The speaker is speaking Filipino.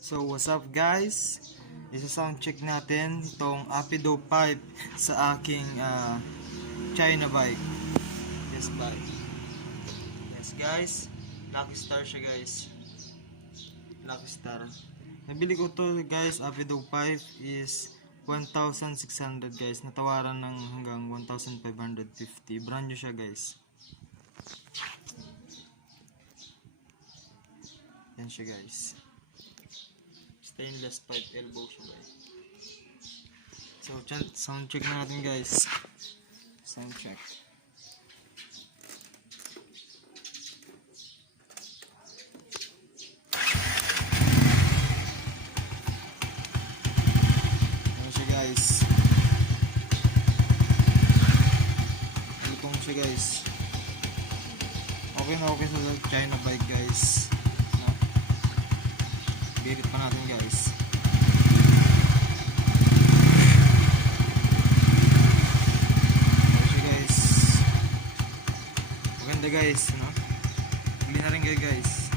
So what's up guys? Isa-sound check natin itong Apido pipe sa aking China bike. Yes bike. Yes guys, Lucky Star siya guys. Lucky Star. Nabili ko to guys, Apido pipe is 1,600 guys. Natawaran ng hanggang 1,550. Brand new siya guys. Yan siya guys. Stainless pipe elbow siya guys. So sound check na natin guys. Sound check. Yan siya guys. Lutong siya guys. Okay na okay sa China bike guys. Birit pa natin guys. Okay guys. Maganda guys, no? Bili na rin kayo guys.